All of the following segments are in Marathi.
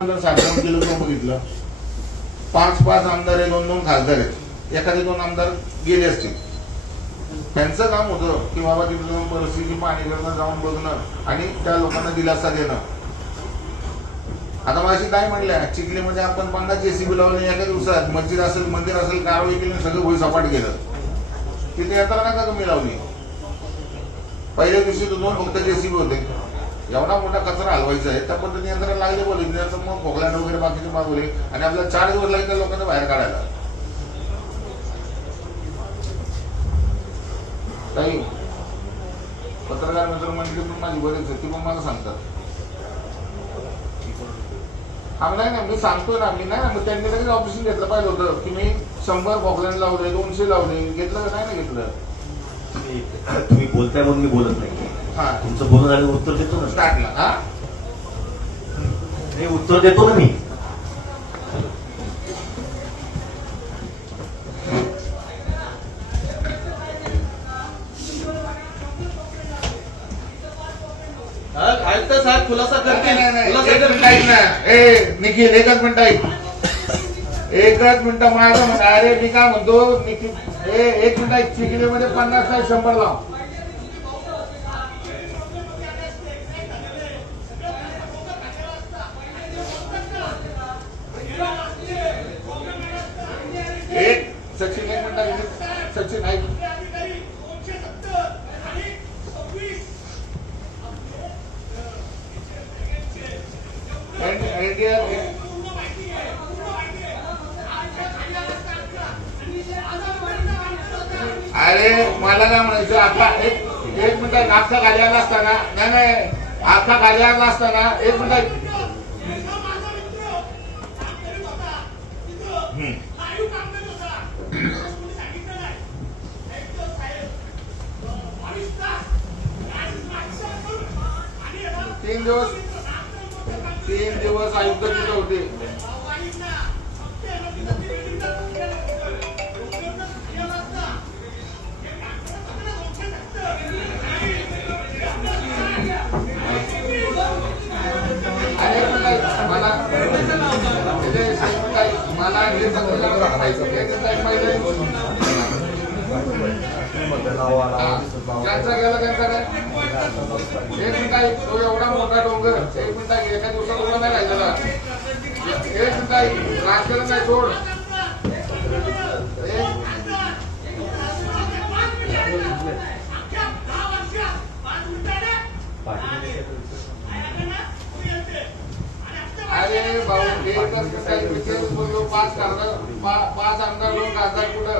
साधारण केलं तर बघितलं 5-5 आमदार आहे, 2-2 खासदार आहेत, एखादे 2 आमदार गेले असतील. त्यांचं काम होतं की बाबा तिथे जाऊन परिस्थिती पाणी करणं, जाऊन बघणं आणि त्या लोकांना दिलासा देणं. आता माझी काय म्हणल्या, चिखलीमध्ये आपण 50 जेसीबी लावले एका दिवसात, मस्जिद असेल मंदिर असेल कारवाई केली, सगळं भुई सपाट केलं. तिथे यंत्रणा का कमी लावली? पहिल्या दिवशी तर 2 फक्त जेसीबी होते. एवढा मोठा कचरा हलवायचा आहे, त्या पद्धतीने यंत्रणा लागले बोलले, मग खोकल्यान वगैरे बाकीचे मागवले आणि आपल्याला 4 दिवस लागले त्या लोकांना बाहेर काढायला. काही पत्रकार मित्र मंडळी पण माझी बरेच आहे, ती पण मला सांगतात. नाही ना, मी सांगतो ना, मी नाही ना, मग त्यांनी लगेच ऑपरेशन घेतलं पाहिजे होतं की मी 100 बॉकलॅन लावले, 200 लावले, घेतलं का नाही ना घेतलं. तुम्ही बोलताय म्हणून मी बोलत नाही. हा, तुमचं बोलून झालं उत्तर देतो ना स्टार्टला. हा, हे उत्तर देतो ना मी. साहेब खुलासा करतील. निखिल एकच मिनिट ऐक, एकच मिनिट माझं म्हणा. अरे मी काय म्हणतो निखिल, एक मिनिट ऐक. चिखलीमध्ये 50 नाही 100 लाव. एक सचिन, एक मिनिट सचिन ऐक. अरे मला काय म्हणायचं, आता एक मिनिट, आखा खाली आला असताना, नाही आखा खाली आला असताना, एक मिनिट. तीन दिवस आयुक्त तिथे होते. ज्यांचा गेला त्यांचा काय. एक मिनिट, तो एवढा मोठा डोंगर, एक मिनिट एका दिवसात उभा नाही राहिलेला. एक मिनिट, राजकारण नाही सोड. अरे भाऊ, एकच बोललो, 5 आमदार 2 खासदार कुठं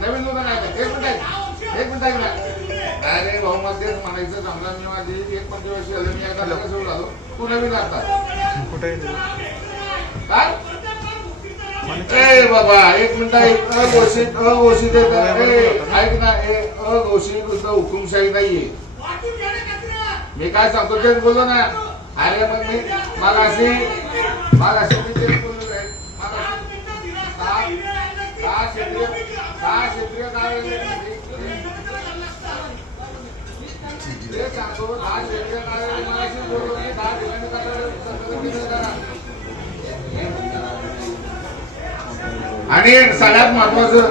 नवीन लोक नाही. एक मिनिट ऐक ना. अरे भाऊ, मला तेच म्हणायचं, समजा मी माझी 1-5 वर्ष झाले, मी एका जागा सोडून आलो, तू नवीन आता काय. ए बाबा, एक मिनिट ऐक. अघोषित ऐक ना, अघोषित हुकुमशाही नाहीये. मी काय सांगतो तेच बोललो ना. अरे मग मी मागाशी मी तेच बोललो. क्षेत्रीय कार्यालय सांगतो, 10 क्षेत्रीय कार्यालय मागाशी बोललो मी, 10 ठिकाणी. आणि सगळ्यात महत्वाचं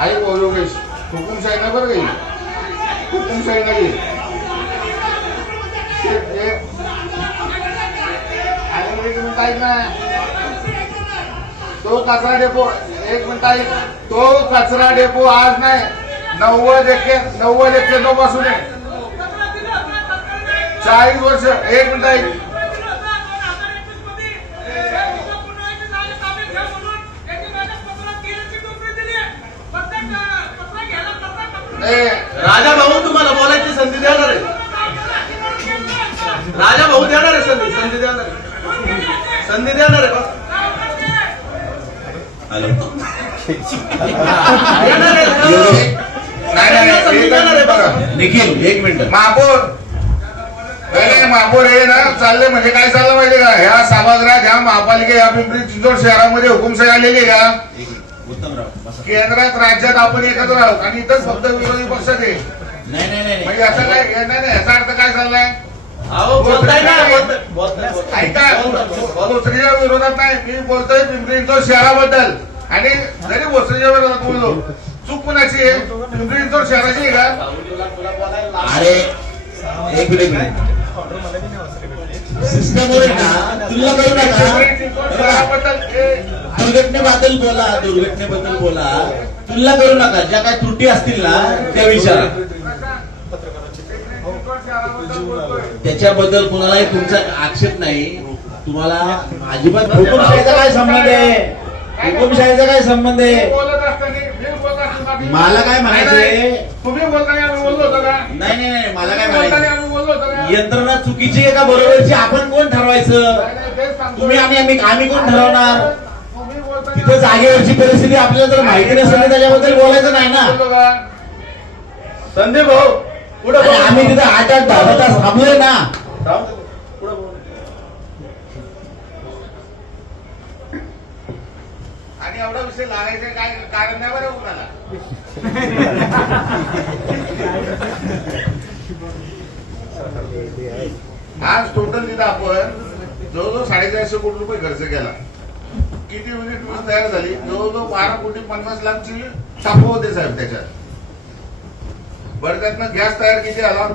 आई योगेश, हुकुमशाही ना बरं काही, हुकुमशाही नाही. एक मिनिट ऐक ना. तो कचरा डेपो, एक मिनिट ऐक, तो कचरा डेपो आज नाही, 90-91 पासून आहे, 40 वर्ष. एक मिनिट ऐक. राजा भाऊ तुम्हाला बोलायची संधी देणार आहे. राजा भाऊ देणार आहे संधी देणार आहे, संधी देणार आहे. निखिल एक मिनिट. महापौर हे ना चालले म्हणजे काय चाललं माहितीये का, ह्या सभागृहात ह्या महापालिका ह्या पिंपरी चिंचवड शहरामध्ये हुकुमशाही आलेली आहे का. केंद्रात राज्यात आपण एकत्र आहोत आणि इथंच फक्त विरोधी पक्षात आहे. नाही म्हणजे असं काय, याचा अर्थ काय चाललाय. अहो बोलताय ना बोलताय ऐका भोसरीच्या विरोधात नाही, मी बोलतोय पिंपरी चिंचवड शहराबद्दल. आणि जरी भोसरीच्या विरोधात बोललो, चूक कुणाची आहे? पिंपरी चिंचवड शहराची आहे का? अरे एक मिनिट सिस्टमवर आहे ना, तुलना करू पिंपरी नका. चिंचवड शहराबद्दल दुर्घटनेबद्दल बोला, दुर्घटनेबद्दल बोला, तुलना करू नका. ज्या काही त्रुटी असतील ना त्या विचारा. त्याच्याबद्दल कुणालाही तुमचा आक्षेप नाही. तुम्हाला अजिबात हुकुमशाहीचा काय संबंध आहे? हुकुमशाहीचा काय संबंध आहे? बोलत असताना मी बोलत असताना मला काय म्हणायचंय? तुम्ही बोलताना आम्ही बोललो होतो का? नाही नाही नाही, मला काय बोलताना म्हणायचं, आम्ही बोललो होतो का? यंत्रणा चुकीची आहे का बरोबरची आपण कोण ठरवायचं? नाही, नाही, तेच सांगतोय. तुम्ही आम्ही कोण ठरवणार? तुम्ही बोलताना तिथं जागेवरची परिस्थिती आपल्याला जर माहिती नसेल तर त्याच्याबद्दल बोलायचं नाही ना. बोललो का? संदीप भाऊ पुढे अरे आम्ही तिथं 8-10 तास थांबलोय ना. पुढे बोल. आणि एवढा विषय लागायचा काय कारण नाही बरं कुणाला. आज टोटल तिथं आपण जवळजवळ 450 कोटी रुपये खर्च केला. किती युनिट वीज तयार झाली? जवळजवळ 12,50,00,000ची छापं होते साहेब त्याच्यात. बरं त्यातनं गॅस तयार किती आला?